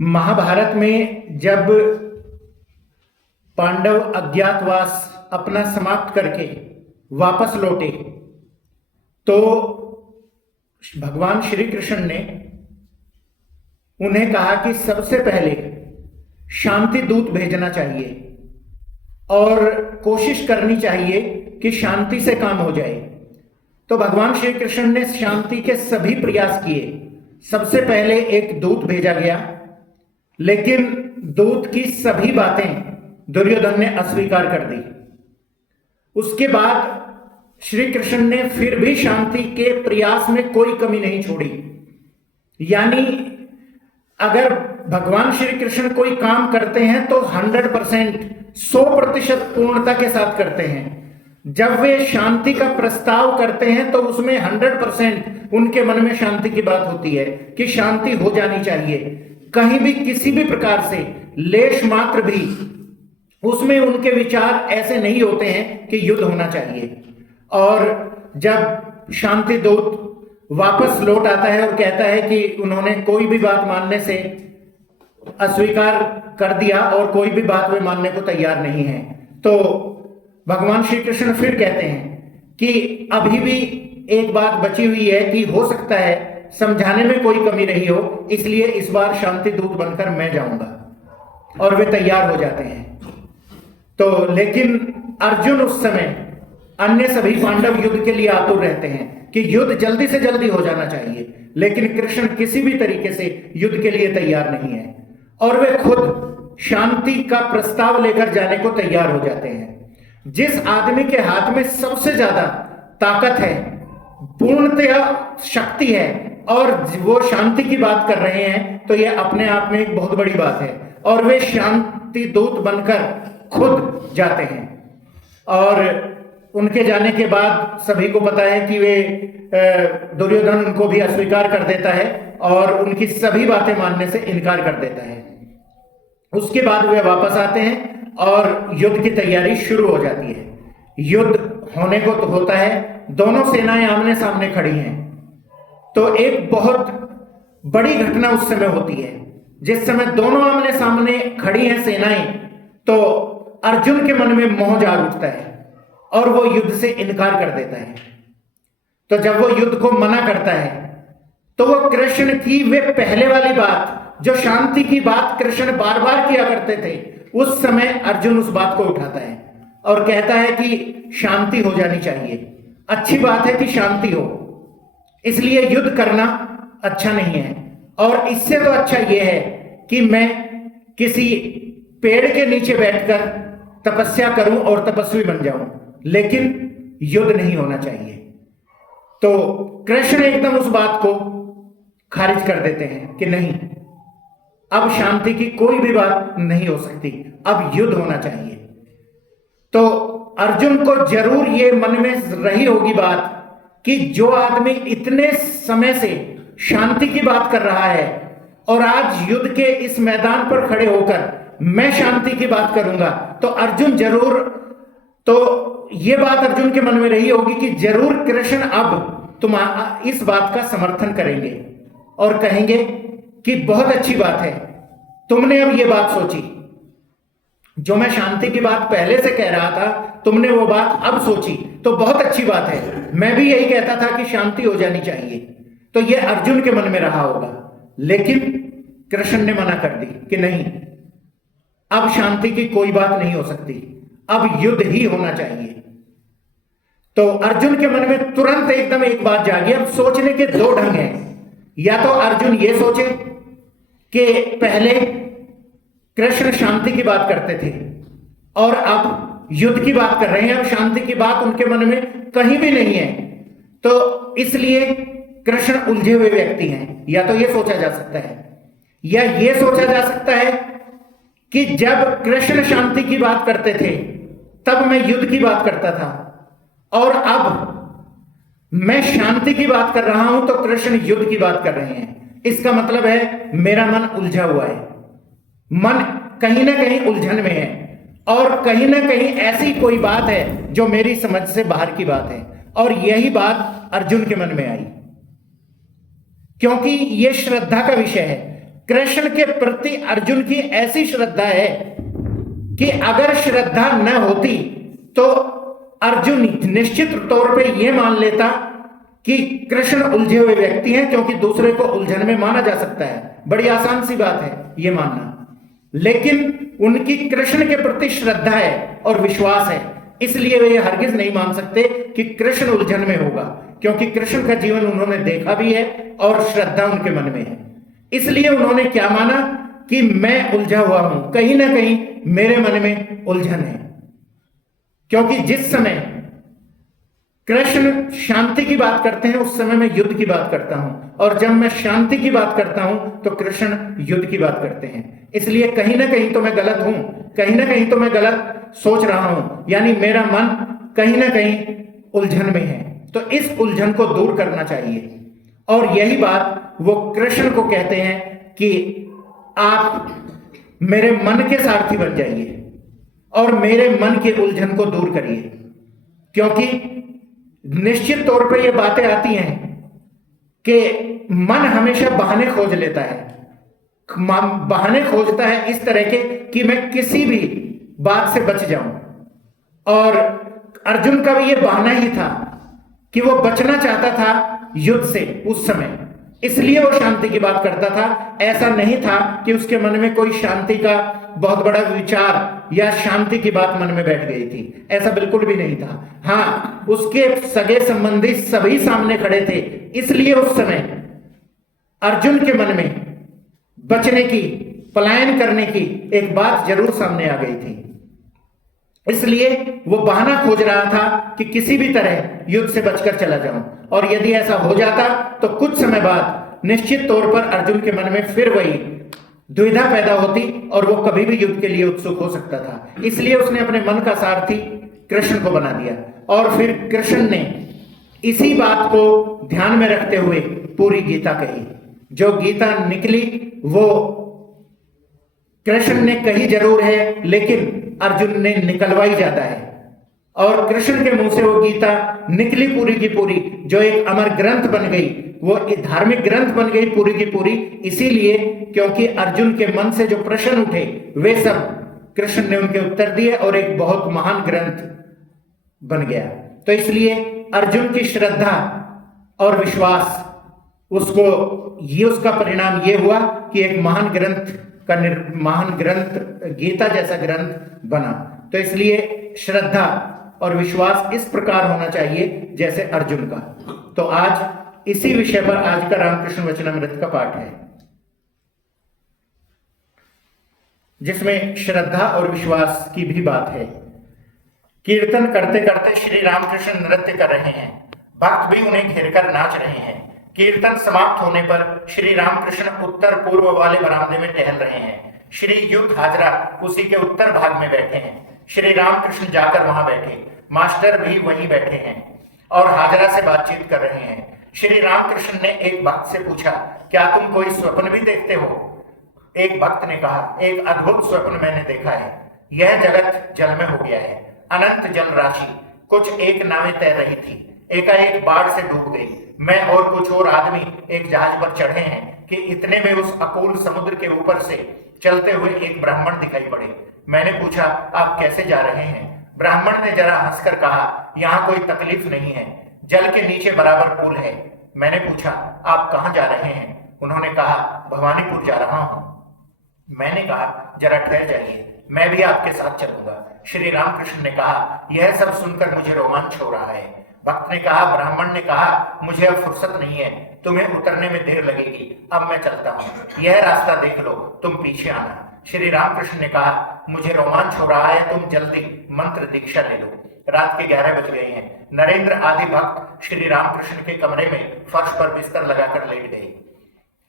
महाभारत में जब पांडव अज्ञातवास अपना समाप्त करके वापस लौटे तो भगवान श्री कृष्ण ने उन्हें कहा कि सबसे पहले शांति दूत भेजना चाहिए और कोशिश करनी चाहिए कि शांति से काम हो जाए। तो भगवान श्री कृष्ण ने शांति के सभी प्रयास किए। सबसे पहले एक दूत भेजा गया, लेकिन दूत की सभी बातें दुर्योधन ने अस्वीकार कर दी। उसके बाद श्री कृष्ण ने फिर भी शांति के प्रयास में कोई कमी नहीं छोड़ी। यानी अगर भगवान श्री कृष्ण कोई काम करते हैं तो 100% पूर्णता के साथ करते हैं। जब वे शांति का प्रस्ताव करते हैं तो उसमें 100% उनके मन में शांति की बात होती है कि शांति हो जानी चाहिए। कहीं भी किसी भी प्रकार से लेश मात्र भी उसमें उनके विचार ऐसे नहीं होते हैं कि युद्ध होना चाहिए। और जब शांति दूत वापस लौट आता है और कहता है कि उन्होंने कोई भी बात मानने से अस्वीकार कर दिया और कोई भी बात वे मानने को तैयार नहीं है, तो भगवान श्री कृष्ण फिर कहते हैं कि अभी भी एक बात बची हुई है कि हो सकता है समझाने में कोई कमी रही हो, इसलिए इस बार शांति दूत बनकर मैं जाऊंगा। और वे तैयार हो जाते हैं। तो लेकिन अर्जुन उस समय अन्य सभी पांडव युद्ध के लिए आतुर रहते हैं कि युद्ध जल्दी से जल्दी हो जाना चाहिए, लेकिन कृष्ण किसी भी तरीके से युद्ध के लिए तैयार नहीं है और वे खुद शांति का प्रस्ताव लेकर जाने को तैयार हो जाते हैं। जिस आदमी के हाथ में सबसे ज्यादा ताकत है, पूर्णतया शक्ति है और वो शांति की बात कर रहे हैं, तो यह अपने आप में एक बहुत बड़ी बात है। और वे शांति दूत बनकर खुद जाते हैं और उनके जाने के बाद सभी को पता है कि वे दुर्योधन उनको भी अस्वीकार कर देता है और उनकी सभी बातें मानने से इनकार कर देता है। उसके बाद वे वापस आते हैं और युद्ध की तैयारी शुरू हो जाती है। युद्ध होने को तो होता है, दोनों सेनाएं आमने सामने खड़ी हैं। तो एक बहुत बड़ी घटना उस समय होती है। जिस समय दोनों आमने सामने खड़ी हैं सेनाएं, तो अर्जुन के मन में मोह जाग उठता है और वो युद्ध से इनकार कर देता है। तो जब वो युद्ध को मना करता है तो वो कृष्ण की वे पहले वाली बात, जो शांति की बात कृष्ण बार बार किया करते थे, उस समय अर्जुन उस बात को उठाता है और कहता है कि शांति हो जानी चाहिए। अच्छी बात है कि शांति हो, इसलिए युद्ध करना अच्छा नहीं है। और इससे तो अच्छा यह है कि मैं किसी पेड़ के नीचे बैठकर तपस्या करूं और तपस्वी बन जाऊं, लेकिन युद्ध नहीं होना चाहिए। तो कृष्ण एकदम उस बात को खारिज कर देते हैं कि नहीं, अब शांति की कोई भी बात नहीं हो सकती, अब युद्ध होना चाहिए। तो अर्जुन को जरूर ये मन में रही होगी बात कि जो आदमी इतने समय से शांति की बात कर रहा है और आज युद्ध के इस मैदान पर खड़े होकर मैं शांति की बात करूंगा, तो अर्जुन जरूर, तो ये बात अर्जुन के मन में रही होगी कि जरूर कृष्ण अब इस बात का समर्थन करेंगे और कहेंगे कि बहुत अच्छी बात है, तुमने अब ये बात सोची। जो मैं शांति की बात पहले से कह रहा था, तुमने वो बात अब सोची, तो बहुत अच्छी बात है। मैं भी यही कहता था कि शांति हो जानी चाहिए। तो ये अर्जुन के मन में रहा होगा, लेकिन कृष्ण ने मना कर दी कि नहीं, अब शांति की कोई बात नहीं हो सकती, अब युद्ध ही होना चाहिए। तो अर्जुन के मन में तुरंत एकदम एक बात जागी। अब सोचने के दो ढंग हैं। या तो अर्जुन ये सोचे कि पहले कृष्ण शांति की बात करते थे और अब युद्ध की बात कर रहे हैं, अब शांति की बात उनके मन में कहीं भी नहीं है, तो इसलिए कृष्ण उलझे हुए व्यक्ति हैं। या तो यह सोचा जा सकता है, या यह सोचा जा सकता है कि जब कृष्ण शांति की बात करते थे तब मैं युद्ध की बात करता था और अब मैं शांति की बात कर रहा हूं तो कृष्ण युद्ध की बात कर रहे हैं। इसका मतलब है मेरा मन उलझा हुआ है, मन कहीं ना कहीं उलझन में है और कहीं ना कहीं ऐसी कोई बात है जो मेरी समझ से बाहर की बात है। और यही बात अर्जुन के मन में आई, क्योंकि यह श्रद्धा का विषय है। कृष्ण के प्रति अर्जुन की ऐसी श्रद्धा है कि अगर श्रद्धा न होती तो अर्जुन निश्चित तौर पे यह मान लेता कि कृष्ण उलझे हुए व्यक्ति हैं, क्योंकि दूसरे को उलझन में माना जा सकता है। बड़ी आसान सी बात है यह मानना, लेकिन उनकी कृष्ण के प्रति श्रद्धा है और विश्वास है, इसलिए वे हरगिज नहीं मान सकते कि कृष्ण उलझन में होगा, क्योंकि कृष्ण का जीवन उन्होंने देखा भी है और श्रद्धा उनके मन में है। इसलिए उन्होंने क्या माना कि मैं उलझा हुआ हूं, कहीं ना कहीं मेरे मन में उलझन है। क्योंकि जिस समय कृष्ण शांति की बात करते हैं उस समय मैं युद्ध की बात करता हूं, और जब मैं शांति की बात करता हूं तो कृष्ण युद्ध की बात करते हैं। इसलिए कहीं ना कहीं तो मैं गलत हूं, कहीं ना कहीं तो मैं गलत सोच रहा हूं, यानी मेरा मन कहीं ना कहीं उलझन में है। तो इस उलझन को दूर करना चाहिए, और यही बात वो कृष्ण को कहते हैं कि आप मेरे मन के सारथी बन जाइए और मेरे मन के उलझन को दूर करिए। क्योंकि निश्चित तौर पे ये बातें आती हैं कि मन हमेशा बहाने खोज लेता है, बहाने खोजता है इस तरह के कि मैं किसी भी बात से बच जाऊं। और अर्जुन का भी ये बहाना ही था कि वो बचना चाहता था युद्ध से उस समय, इसलिए वो शांति की बात करता था। ऐसा नहीं था कि उसके मन में कोई शांति का बहुत बड़ा विचार या शांति की बात मन में बैठ गई थी, ऐसा बिल्कुल भी नहीं था। हाँ, उसके सगे संबंधी सभी सामने खड़े थे, इसलिए उस समय अर्जुन के मन में बचने की, पलायन करने की एक बात जरूर सामने आ गई थी। इसलिए वो बहाना खोज रहा था कि किसी भी तरह युद्ध से बचकर चला जाऊं, और यदि ऐसा हो जाता तो कुछ समय बाद निश्चित तौर पर अर्जुन के मन में फिर वही दुविधा पैदा होती और वो कभी भी युद्ध के लिए उत्सुक हो सकता था। इसलिए उसने अपने मन का सारथी कृष्ण को बना दिया, और फिर कृष्ण ने इसी बात को ध्यान में रखते हुए पूरी गीता कही। जो गीता निकली वो कृष्ण ने कही जरूर है, लेकिन अर्जुन ने निकलवाई ज्यादा है, और कृष्ण के मुंह से वो गीता निकली पूरी की पूरी, जो एक अमर ग्रंथ बन गई, वो धार्मिक ग्रंथ बन गई पूरी की पूरी। इसीलिए क्योंकि अर्जुन के मन से जो प्रश्न उठे वे सब कृष्ण ने उनके उत्तर दिए और एक बहुत महान ग्रंथ बन गया। तो इसलिए अर्जुन की श्रद्धा और विश्वास, उसका परिणाम ये हुआ कि एक महान ग्रंथ गीता जैसा ग्रंथ बना। तो इसलिए श्रद्धा और विश्वास इस प्रकार होना चाहिए जैसे अर्जुन का। तो आज इसी विषय पर आज का रामकृष्ण वचनामृत का पाठ है, जिसमें श्रद्धा और विश्वास की भी बात है। कीर्तन करते करते श्री रामकृष्ण नृत्य कर रहे हैं, भक्त भी उन्हें घेरकर नाच रहे हैं। कीर्तन समाप्त होने पर श्री रामकृष्ण उत्तर पूर्व वाले बरामदे में टहल रहे हैं। श्री युद्ध हाजरा उसी के उत्तर भाग में बैठे हैं। श्री रामकृष्ण जाकर वहां बैठे, मास्टर भी वहीं बैठे हैं और हाजरा से बातचीत कर रहे हैं। श्री रामकृष्ण ने एक भक्त से पूछा, क्या तुम कोई स्वप्न भी देखते हो? एक भक्त ने कहा, एक अद्भुत स्वप्न मैंने देखा है। यह जगत जल में हो गया है, अनंत जल राशि, कुछ एक नावें तैर रही थी, एकाएक बाढ़ से डूब गई। मैं और कुछ और आदमी एक जहाज पर चढ़े हैं कि इतने में उस अकूल समुद्र के ऊपर से चलते हुए एक ब्राह्मण दिखाई पड़े। मैंने पूछा, आप कैसे जा रहे हैं? ब्राह्मण ने जरा हंसकर कहा, यहाँ कोई तकलीफ नहीं है, जल के नीचे बराबर पुल है। मैंने पूछा, आप कहाँ जा रहे हैं? उन्होंने कहा, भवानीपुर जा रहा हूँ। मैंने कहा, जरा ठहर जाइए, मैं भी आपके साथ चलूंगा। श्री रामकृष्ण ने कहा, यह सब सुनकर मुझे रोमांच हो रहा है। भक्त ने कहा, ब्राह्मण ने कहा, मुझे अब फुर्सत नहीं है, तुम्हें उतरने में देर लगेगी, अब मैं चलता हूँ, यह रास्ता देख लो, तुम पीछे आना। श्री रामकृष्ण ने कहा, मुझे रोमांच हो रहा है, तुम जल्दी मंत्र दीक्षा ले लो। रात के 11 बज गए हैं। नरेंद्र आदि भक्त श्री रामकृष्ण के कमरे में फर्श पर बिस्तर लगाकर लेट गए।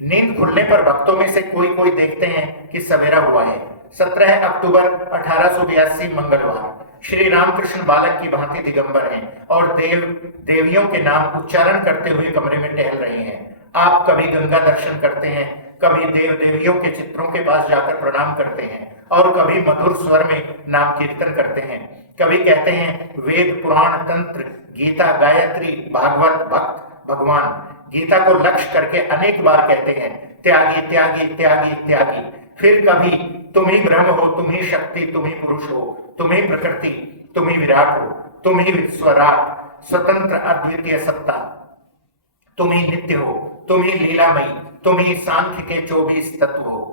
नींद खुलने पर भक्तों में से कोई कोई देखते हैं कि सवेरा हुआ है। 17 अक्टूबर 1882 मंगलवार। श्री रामकृष्ण बालक की भांति दिगंबर हैं और देवियों के नाम उच्चारण करते हुए कमरे में टहल रहे हैं। आप कभी गंगा दर्शन करते हैं, कभी देव देवियों के चित्रों के पास जाकर प्रणाम करते हैं और कभी मधुर स्वर में नाम कीर्तन करते हैं। कभी कहते हैं वेद पुराण तंत्र गीता गायत्री भागवत भक्त भगवान। गीता को लक्ष्य करके अनेक बार कहते हैं, त्यागी त्यागी त्यागी त्यागी। फिर कभी तुम ही ब्रह्म हो, तुम ही शक्ति, तुम ही पुरुष हो, तुम ही प्रकृति, तुम ही विराट हो, तुम ही स्वराट, स्वतंत्र अद्वितीय सत्ता, तुम ही नित्य हो, तुम ही लीलामयी, तुम ही सांख्य के 24 तत्व हो।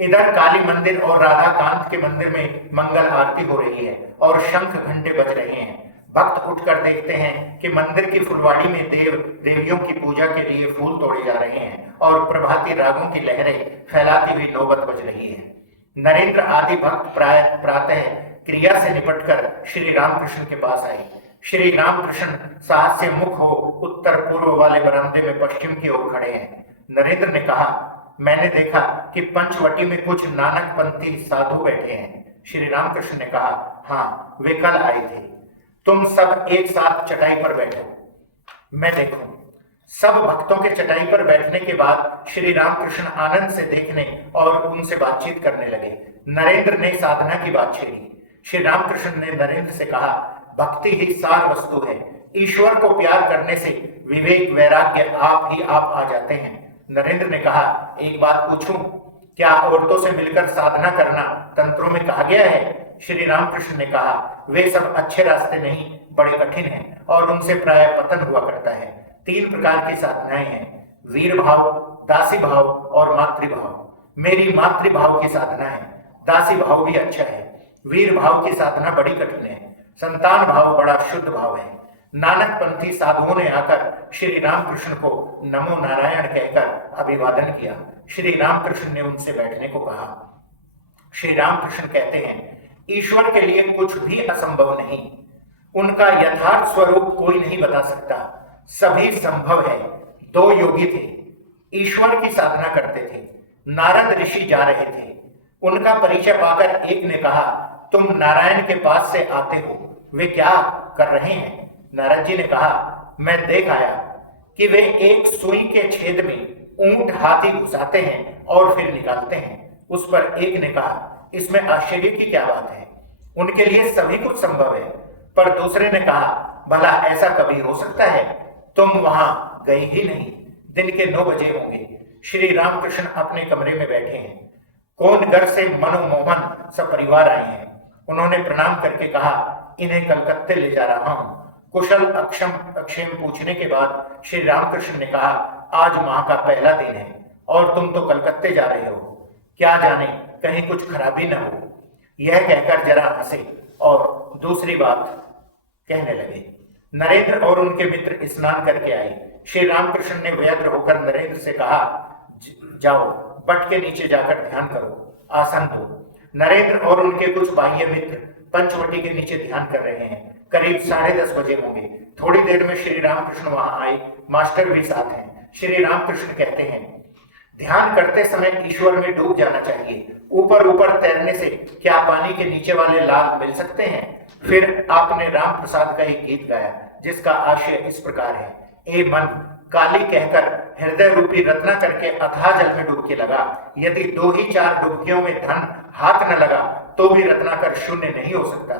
इधर काली मंदिर और राधा कांत के मंदिर में मंगल आरती हो रही है और शंख घंटे बज रहे हैं। भक्त उठकर देखते हैं कि मंदिर की फुलवाड़ी में देव देवियों की पूजा के लिए फूल तोड़े जा रहे हैं और प्रभाती रागों की लहरें फैलाती हुई नौबत बज रही है। नरेंद्र आदि भक्त प्रातः क्रिया से निपटकर श्री रामकृष्ण के पास आए। श्री रामकृष्ण साहस से मुख हो उत्तर पूर्व वाले बरामदे में पश्चिम की ओर खड़े हैं। नरेंद्र ने कहा, मैंने देखा कि पंचवटी में कुछ नानकपंथी साधु बैठे हैं। श्री रामकृष्ण ने कहा, हाँ, वे कल आए थे। तुम सब एक साथ चटाई पर बैठो, मैं देखूं। सब भक्तों के चटाई पर बैठने के बाद श्री रामकृष्ण आनंद से देखने और उनसे बातचीत करने लगे। नरेंद्र ने साधना की बात छेड़ी। श्री रामकृष्ण ने नरेंद्र से कहा, भक्ति ही सार वस्तु है। ईश्वर को प्यार करने से विवेक वैराग्य आप ही आप आ जाते हैं। नरेंद्र ने कहा, एक बात पूछूं, क्या औरतों से मिलकर साधना करना तंत्रों में कहा गया है? श्री रामकृष्ण ने कहा, वे सब अच्छे रास्ते नहीं, बड़े कठिन हैं और उनसे प्राय पतन हुआ करता है। 3 प्रकार की साधनाएं हैं, वीर भाव, दासी भाव और मातृभाव। मेरी मातृभाव की साधना है। दासी भाव भी अच्छा है। वीर भाव की साधना बड़ी कठिन है। संतान भाव बड़ा शुद्ध भाव है। नानकपंथी साधुओं ने आकर श्री रामकृष्ण को नमो नारायण कहकर अभिवादन किया। श्री रामकृष्ण ने उनसे बैठने को कहा। श्री रामकृष्ण कहते हैं, ईश्वर के लिए कुछ भी असंभव नहीं। उनका यथार्थ स्वरूप कोई नहीं बता सकता। सभी संभव है। 2 योगी थे, ईश्वर की साधना करते थे। नारद ऋषि जा रहे थे। उनका परिचय पाकर एक ने कहा, तुम नारायण के पास से आते हो, वे क्या कर रहे हैं? नारद जी ने कहा, मैं देख आया कि वे एक सुई के छेद में ऊंट हाथी घुसाते हैं और फिर निकालते हैं। उस पर एक ने कहा, इसमें आश्चर्य की क्या बात है? उनके लिए सभी कुछ संभव है। पर दूसरे ने कहा, भला ऐसा कभी हो सकता है? तुम वहां गए ही नहीं। दिन के 9 बजे होंगे। श्री रामकृष्ण अपने कमरे में बैठे हैं। कोनगढ़ से मनोमोहन सब परिवार आए हैं। उन्होंने प्रणाम करके कहा, इन्हें कलकत्ते ले जा रहा हूं। कुशल अक्षेम पूछने के बाद श्री रामकृष्ण ने कहा, आज माह का पहला दिन है और तुम तो कलकत्ते जा रहे हो। क्या जाने कहीं कुछ खराबी न हो। यह कहकर जरा हंसे और दूसरी बात कहने लगे। नरेंद्र और उनके मित्र स्नान करके आए। श्री रामकृष्ण ने व्यग्र होकर नरेंद्र से कहा, जाओ बट के नीचे जाकर ध्यान करो, आसन दो। नरेंद्र और उनके कुछ बाह्य मित्र पंचवटी के नीचे ध्यान कर रहे हैं। करीब 10:30 बजे होंगे। थोड़ी देर में श्री रामकृष्ण वहां आए। मास्टर भी साथ हैं। श्री रामकृष्ण कहते हैं, ध्यान करते समय ईश्वर में डूब जाना चाहिए। ऊपर ऊपर तैरने से क्या पानी के नीचे वाले लाभ मिल सकते हैं? फिर आपने राम प्रसाद का एक गीत गाया जिसका आशय इस प्रकार है, ए मन काली कहकर हृदय रूपी रत्ना करके अथाह जल में डुबकी लगा। यदि 2 ही 4 डुबकियों में धन हाथ न लगा तो भी रत्नाकर शून्य नहीं हो सकता।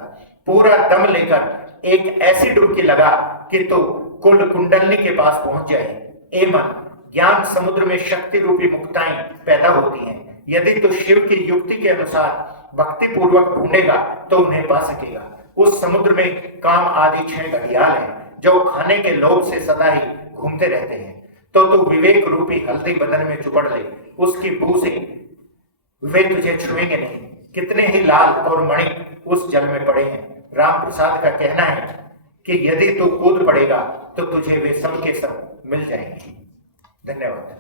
पूरा दम लेकर एक ऐसी डुबकी लगा कि तो कुल कुंडलनी के पास पहुंच जाए। ए मन, ज्ञान समुद्र में शक्ति रूपी मुक्ताएं पैदा होती हैं। यदि तो शिव की युक्ति के अनुसार भक्ति पूर्वक ढूंढेगा तो उन्हें पा सकेगा। उस समुद्र में काम आदि 6 घड़ियाल हैं जो खाने के लोभ से सदा ही घूमते रहते हैं। तो तू विवेक रूपी हल्दी बदन में चुपड़ ले, उसकी बू से वे तुझे छुएंगे नहीं। कितने ही लाल और मणि उस जल में पड़े हैं। राम प्रसाद का कहना है कि यदि तू कूद पड़ेगा तो तुझे वे सब के सब मिल जाएंगे। धन्यवाद।